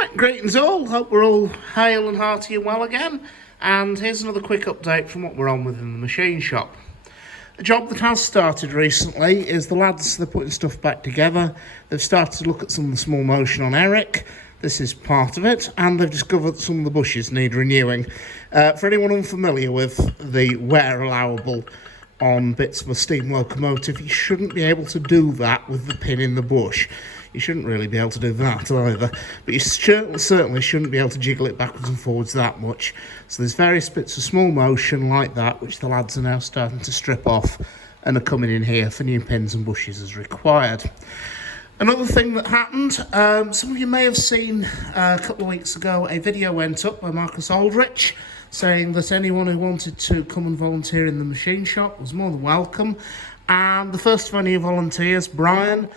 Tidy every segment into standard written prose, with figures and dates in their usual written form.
Right, greetings all, hope we're all hale and hearty and well again, and here's another quick update from what we're on with in the machine shop. A job that has started recently is the lads, they're putting stuff back together. They've started to look at some of the small motion on Eric. This is part of it, and they've discovered that some of the bushes need renewing. For anyone unfamiliar with the wear allowable on bits of a steam locomotive, you shouldn't be able to do that with the pin in the bush. You shouldn't really be able to do that either, but you certainly shouldn't be able to jiggle it backwards and forwards that much. So there's various bits of small motion like that, which the lads are now starting to strip off and are coming in here for new pins and bushes as required. Another thing that happened, some of you may have seen a couple of weeks ago, a video went up by Marcus Aldrich saying that anyone who wanted to come and volunteer in the machine shop was more than welcome. And the first of our new volunteers, Brian,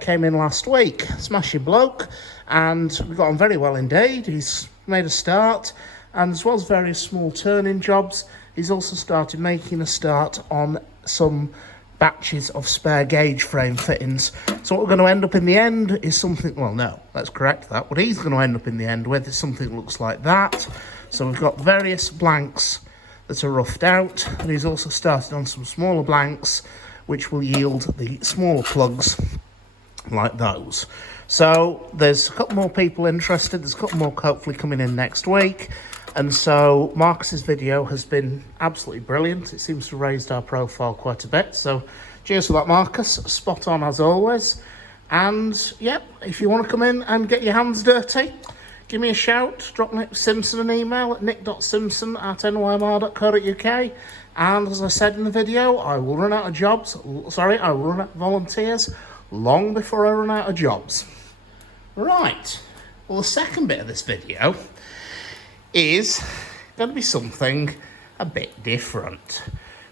came in last week. Smashing bloke, and we got on very well indeed. He's made a start, and as well as various small turning jobs, he's also started making a start on some batches of spare gauge frame fittings. So what we're going to end up in the end is something, well no, let's correct that. What he's going to end up in the end with is something that looks like that. So we've got various blanks that are roughed out, and he's also started on some smaller blanks which will yield the smaller plugs like those. So there's a couple more people interested. There's a couple more hopefully coming in next week. And so Marcus's video has been absolutely brilliant. It seems to have raised our profile quite a bit. So cheers for that, Marcus. Spot on as always. And yep, if you want to come in and get your hands dirty, give me a shout. Drop Nick Simpson an email at nick.simpson@nymr.co.uk. And as I said in the video, I will run out of jobs. Sorry, I will run out of volunteers long before I run out of jobs. Right, well, the second bit of this video is going to be something a bit different.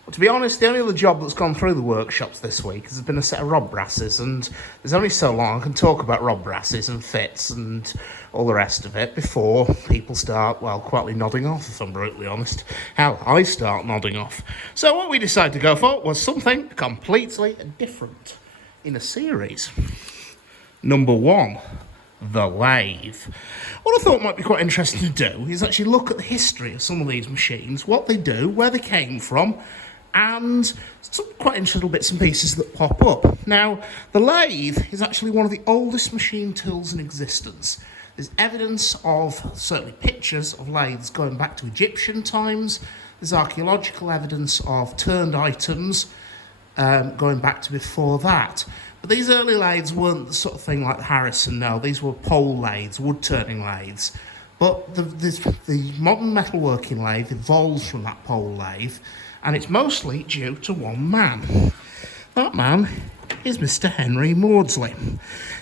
But to be honest, the only other job that's gone through the workshops this week has been a set of rod brasses, and there's only so long I can talk about rod brasses and fits and all the rest of it before people start, well, quietly nodding off, if I'm brutally honest. Hell, I start nodding off. So what we decided to go for was something completely different in a series. Number one, the lathe. What I thought might be quite interesting to do is actually look at the history of some of these machines, what they do, where they came from, and some quite interesting little bits and pieces that pop up. Now, the lathe is actually one of the oldest machine tools in existence. There's evidence of, certainly pictures of lathes going back to Egyptian times. There's archaeological evidence of turned items going back to before that. But these early lathes weren't the sort of thing like the Harrison, no. These were pole lathes, wood-turning lathes. But the modern metalworking lathe evolves from that pole lathe, and it's mostly due to one man. That man is Mr. Henry Maudsley.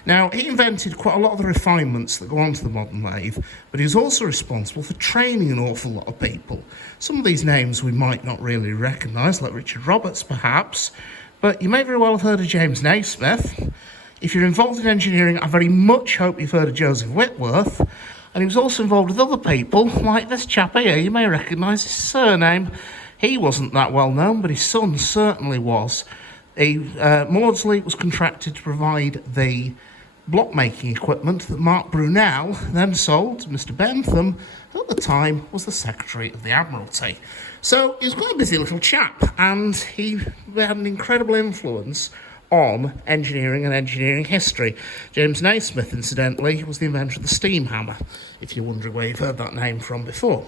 Now, he invented quite a lot of the refinements that go onto the modern lathe, but he was also responsible for training an awful lot of people. Some of these names we might not really recognise, like Richard Roberts perhaps, but you may very well have heard of James Naismith. If you're involved in engineering, I very much hope you've heard of Joseph Whitworth. And he was also involved with other people, like this chap here. You may recognise his surname. He wasn't that well known, but his son certainly was. Maudsley was contracted to provide the block-making equipment that Mark Brunel then sold to Mr. Bentham, who at the time was the Secretary of the Admiralty. So he was quite a busy little chap, and he had an incredible influence on engineering and engineering history. James Naismith, incidentally, was the inventor of the steam hammer, if you're wondering where you've heard that name from before.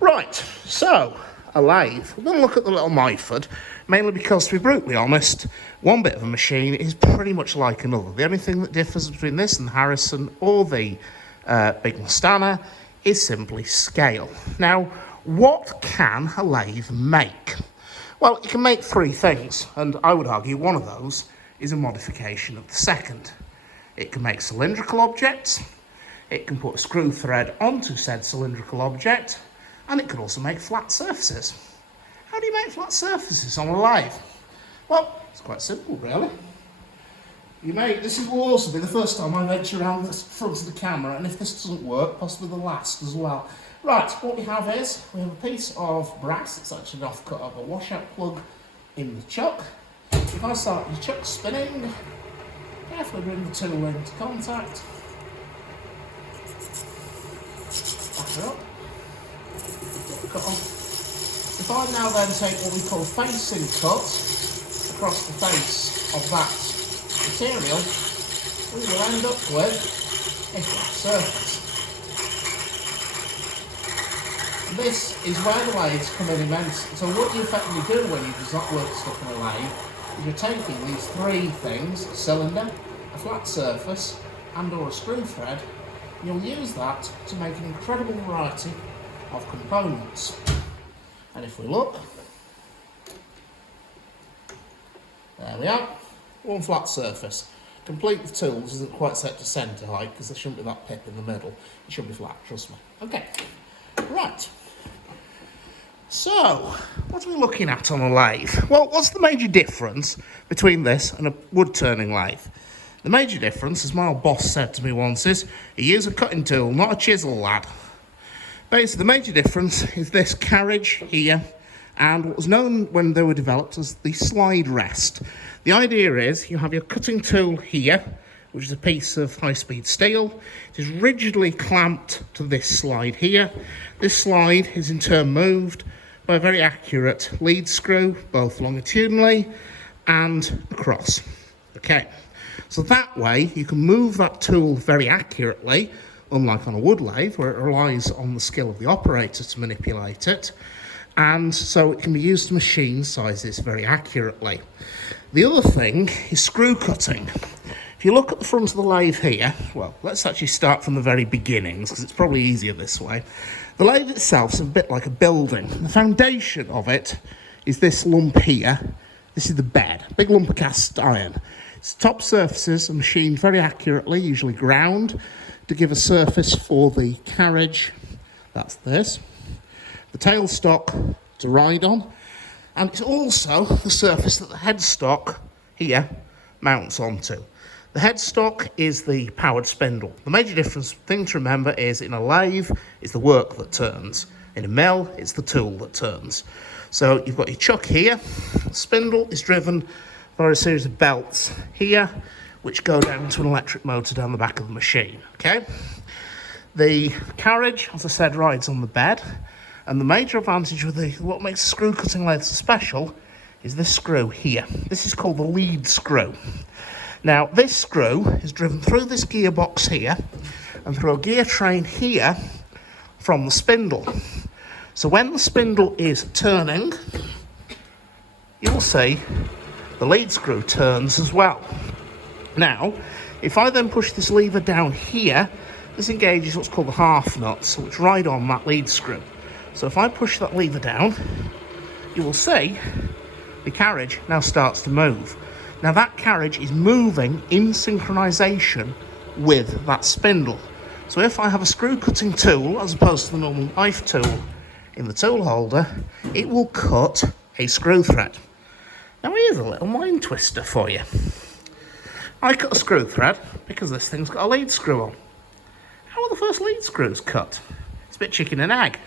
Right, so a lathe. We're going to look at the little Myford, mainly because, to be brutally honest, one bit of a machine is pretty much like another. The only thing that differs between this and the Harrison or the Big Mustana is simply scale. Now, what can a lathe make? Well, it can make three things, and I would argue one of those is a modification of the second. It can make cylindrical objects, it can put a screw thread onto said cylindrical object, and it can also make flat surfaces. How do you make flat surfaces on a lathe? Well, it's quite simple, really. This will also be the first time I venture around the front of the camera, and if this doesn't work, possibly the last as well. Right, what we have is, we have a piece of brass. It's actually an offcut of a washout plug in the chuck. If I start the chuck spinning, carefully bring the tool into contact, Well, cut off. If I now then take what we call facing cut across the face of that material, we will end up with a flat surface. This is where the lathes come in immense. So what you effectively do when you work stuff on a lathe is you're taking these three things, a cylinder, a flat surface, and or a screw thread, and you'll use that to make an incredible variety of components. And if we look, there we are, one flat surface. Complete with tools isn't quite set to centre height because there shouldn't be that pip in the middle. It should be flat, trust me. Okay, right. So, what are we looking at on a lathe? Well, what's the major difference between this and a wood turning lathe? The major difference, as my old boss said to me once, is you use a cutting tool, not a chisel, lad. Basically, the major difference is this carriage here and what was known when they were developed as the slide rest. The idea is you have your cutting tool here, which is a piece of high-speed steel. It is rigidly clamped to this slide here. This slide is in turn moved by a very accurate lead screw, both longitudinally and across. Okay, so that way you can move that tool very accurately, unlike on a wood lathe where it relies on the skill of the operator to manipulate it, and so it can be used to machine sizes very accurately. The other thing is screw cutting. If you look at the front of the lathe here, well, let's actually start from the very beginnings because it's probably easier this way. The lathe itself is a bit like a building. The foundation of it is this lump here. This is the bed, big lump of cast iron. Its top surfaces are machined very accurately, usually ground, to give a surface for the carriage. That's this. The tailstock to ride on, and it's also the surface that the headstock here mounts onto. The headstock is the powered spindle. The major thing to remember is in a lathe, it's the work that turns. In a mill, it's the tool that turns. So you've got your chuck here. The spindle is driven by a series of belts here, which go down to an electric motor down the back of the machine. Okay. The carriage, as I said, rides on the bed. And the major advantage with what makes a screw cutting lathe so special is this screw here. This is called the lead screw. Now, this screw is driven through this gearbox here and through a gear train here from the spindle. So when the spindle is turning, you'll see the lead screw turns as well. Now, if I then push this lever down here, this engages what's called the half nuts, which ride on that lead screw. So if I push that lever down, you will see the carriage now starts to move. Now that carriage is moving in synchronization with that spindle. So if I have a screw cutting tool as opposed to the normal knife tool in the tool holder, it will cut a screw thread. Now here's a little mind twister for you. I cut a screw thread because this thing's got a lead screw on. How were the first lead screws cut? It's a bit chicken and egg.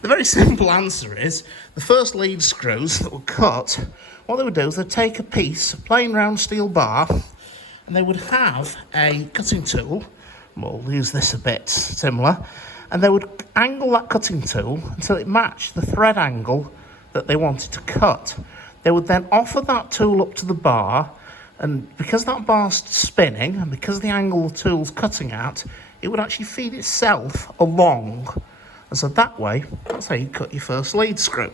The very simple answer is the first lead screws that were cut, what they would do is they'd take a piece, a plain round steel bar, and they would have a cutting tool. We'll use this a bit similar, and they would angle that cutting tool until it matched the thread angle that they wanted to cut. They would then offer that tool up to the bar, and because that bar's spinning and because the angle the tool's cutting at, it would actually feed itself along. And so that way, that's how you cut your first lead screw.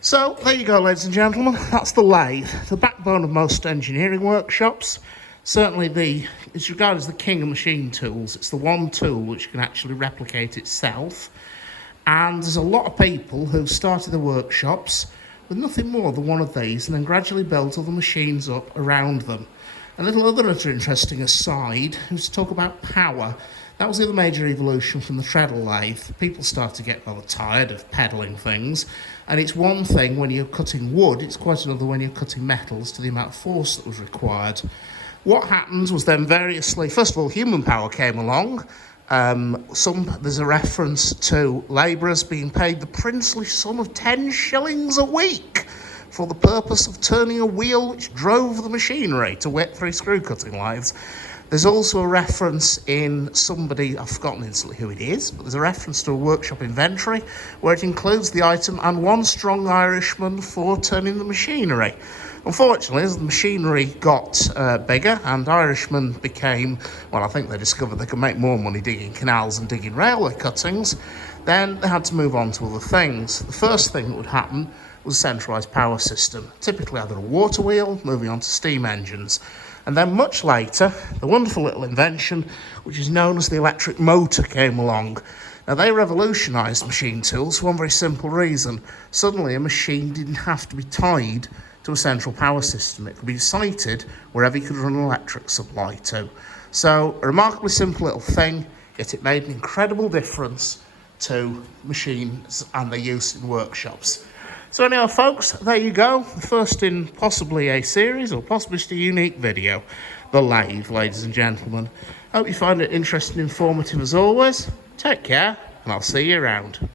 So there you go, ladies and gentlemen, that's the lathe, the backbone of most engineering workshops. Certainly it's regarded as the king of machine tools. It's the one tool which can actually replicate itself. And there's a lot of people who started their workshops with nothing more than one of these and then gradually built all the machines up around them. A little other interesting aside is to talk about power. That was the other major evolution from the treadle lathe. People started to get rather tired of peddling things, and it's one thing when you're cutting wood, it's quite another when you're cutting metals to the amount of force that was required. What happened was then variously, first of all, human power came along. There's a reference to labourers being paid the princely sum of 10 shillings a week for the purpose of turning a wheel which drove the machinery, to wit 3 screw cutting lathes. There's also a reference in somebody, I've forgotten instantly who it is, but there's a reference to a workshop inventory where it includes the item and one strong Irishman for turning the machinery. Unfortunately, as the machinery got bigger and Irishmen became, well, I think they discovered they could make more money digging canals and digging railway cuttings, then they had to move on to other things. The first thing that would happen was a centralised power system, typically either a water wheel, moving on to steam engines. And then much later, the wonderful little invention, which is known as the electric motor, came along. Now, they revolutionised machine tools for one very simple reason. Suddenly, a machine didn't have to be tied to a central power system. It could be sited wherever you could run an electric supply to. So, a remarkably simple little thing, yet it made an incredible difference to machines and their use in workshops. So anyhow, folks, there you go. The first in possibly a series or possibly just a unique video. The lathe, ladies and gentlemen. Hope you find it interesting and informative as always. Take care, and I'll see you around.